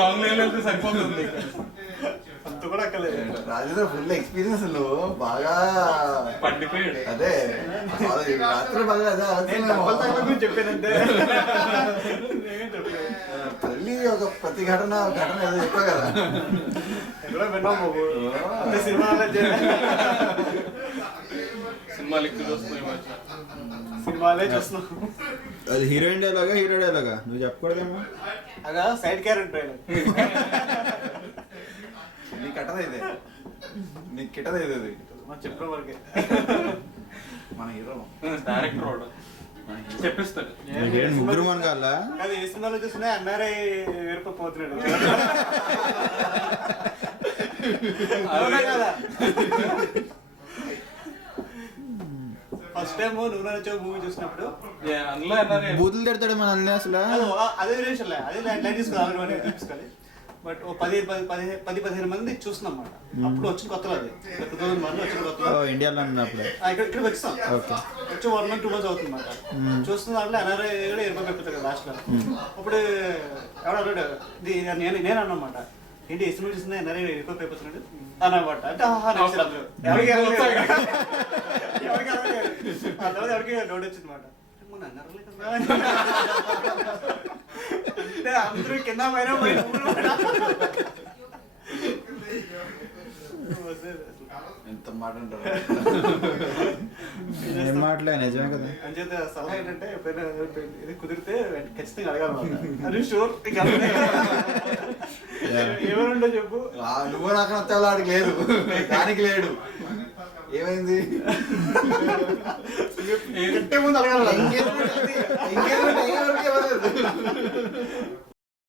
Wrong line వెళ్తే సరిపోతుంది. అంత కూడా అక్కలేదు. రాజేంద్ర ఫుల్ ఎక్స్పీరియన్స్ నువ్వు బాగా పండిపోయాడు. అదే రాత్రి బాగా అదే చెప్పానంటే మళ్ళీ ఒక ప్రతి ఘటన ఏదో చెప్పావు కదా. ఎక్కడో విన్నాము బాబు, సినిమాలు ఎక్కువ చూస్తున్నాయి, సినిమాలే చూస్తున్నాం. అది హీరోయిన్ డైలాగా హీరో డైలాగా నువ్వు చెప్పకూడదేమో. అదా సైడ్ క్యారెక్టర్ నీకు కట్టదా ఇదే, నీకు కిట్టదా ఇది అది మనం చెప్పిన వరకే. మన హీరో డైరెక్టర్ వాడు చెప్పిస్తాడు. ముగ్గురు మన కాళ్ళ అది ఏ సినిమాలో చూసినా ఎన్ఆర్ఐ వేరుపోతున్నాడు కదా. ఫస్ట్ టైం నువ్వు నచ్చే మూవీ చూసినప్పుడు అందులో బూతులు తిడతాడు మన అన్నీ అసలు. అదే విషయం అదే లైట్ తీసుకోవాలి తీసుకోవాలి. బట్ 10-15 మంది చూస్తున్నాం అన్నమాట. అప్పుడు వచ్చిన కొత్తలో అది 2001 వచ్చిన కొత్తలో ఇండియాలో ఉన్నప్పుడు ఇక్కడికి వచ్చాం. వచ్చి 1 month 2 months అవుతుంది అన్నమాట. చూస్తున్న దాంట్లో ఎన్ఆర్ఐ కూడా ఎరుపైపోతుంది కదా లాస్ట్ లో. అప్పుడు ఎవడు నేను అన్నమాట, ఏంటి ఈ సినిమా చూస్తున్నా ఎన్ఆర్ఐ ఎరుపైపోతున్నాడు అన్నమాట. అంటే ఎవరికి డౌట్ వచ్చింది అనమాట. అంటే అందరూ కింద పైన ఎంత మాట అంటారు. ఏం మాటలే నిజమే కదా. అంచేత సలహా ఏంటంటే ఎప్పుడైనా ఇది కుదిరితే ఖచ్చితంగా అడగాలి. అది షూర్ ఎవరుండో చెప్పు. నువ్వు నాకు నచ్చావు, ఆడికి లేదు, దానికి లేడు. ఏమైంది? ముందు అడగాలి. ఇంకేదో